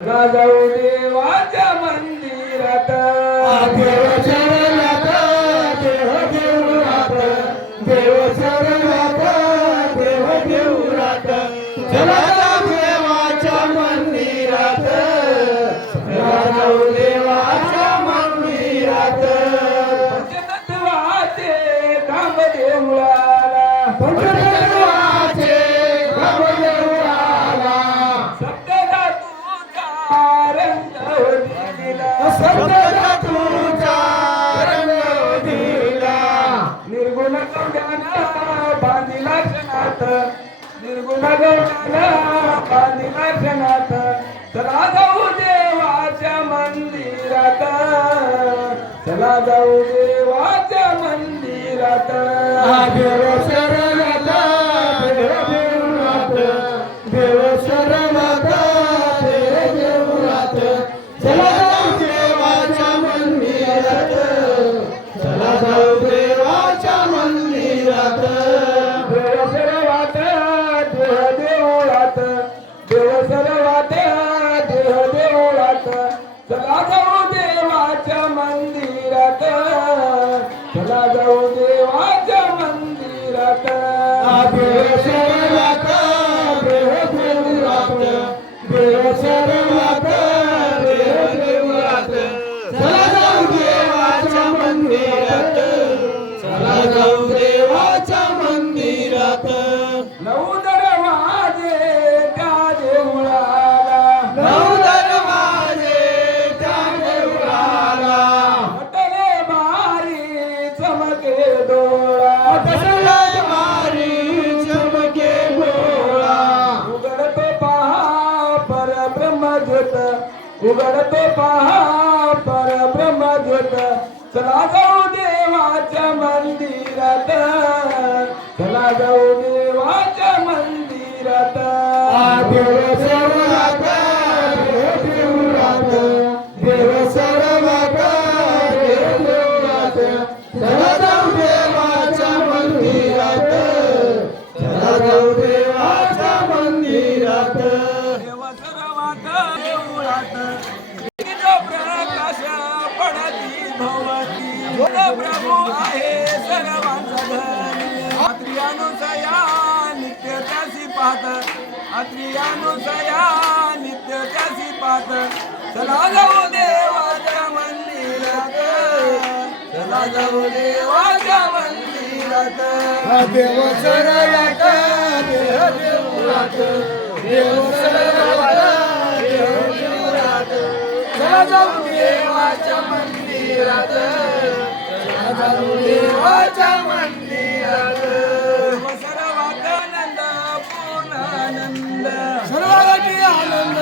जाऊ देवाच्या मंदिरात देव शरणात देव देवळात देव शरणात देव देवळात चला जाऊ देवाच्या मंदिरात चला जाऊ देवाच्या मंदिरात पंचतत्वाचे काम देवळाला पंचतत्वाचे काम देवळाला सप्तधातूचा रंग दिला सप्तधातूचा रंग दिला निर्गुण गौड्याला बांधिला क्षणात निर्गुण गौड्याला बांधिला क्षणात चला जाऊ देवाच्या मंदिरात चला जाऊ देवाच्या मंदिरात देव शरणात देव देवळात देव शरणात देव देवळात चला जाऊ देवाच्या मंदिरात चला जाऊ देवाच्या मंदिरात देव सर्वात देह देवळात देव सर्वात देह देवळात चला जाऊ देवाच्या मंदिरात चला जाऊ देवाच्या मंदिरात देव शरणात देव देवळात देव शरणात देव देवळात चला जाऊ देवाच्या मंदिरात चला जाऊ देवाच्या मंदिरात नऊ दरवाजे त्या देवळाला नऊ दरवाजे त्या देवळाला हटले बारी चमके डोळा कसला मारी चमके डोळा उघडतो पहा परब्रह्म ज्योत उघडतो पहा परब्रह्म ज्योत चला जाऊ देवाच्या मंदिरात चला जाऊ देवाच्या मंदिरात देव सर्वात देव देवळात देव सर्वात देव देवळात चला जाऊ देवाच्या मंदिरात चला जाऊ देवाच्या मंदिरात देव सर्वात देवळात जो प्रकाश पडती भवती बोल प्रभू आहे सर्वांचा धनी अत्रियानुसया नित्य त्यासी पाहत अत्रियानुसया नित्य त्यासी पाहत चला जाऊ देवाच्या मंदिरात चला जाऊ देवाच्या मंदिरात देव सर्वात देव देवळात देव सर्वात देव देवळात चला जाऊ देवाच्या मंदिरात चला जाऊ देवाच्या मंदिरात सर्वात आनंद पूर्णानंद सर्वांसाठी आनंद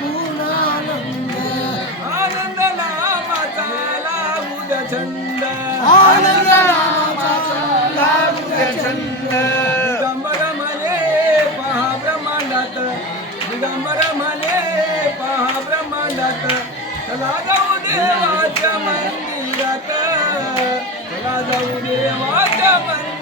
पूर्ण आनंद आनंद नामाचा लागू द्या छंद आनंद नामाचा लागू द्या छंद दिगंबर म्हणे पहा ब्रह्मांडात दिगंबर म्हणे पहा ब्रह्मांडात चला जाऊ देवाच्या मंदिरात चला जाऊ देवाच्या मंदिरात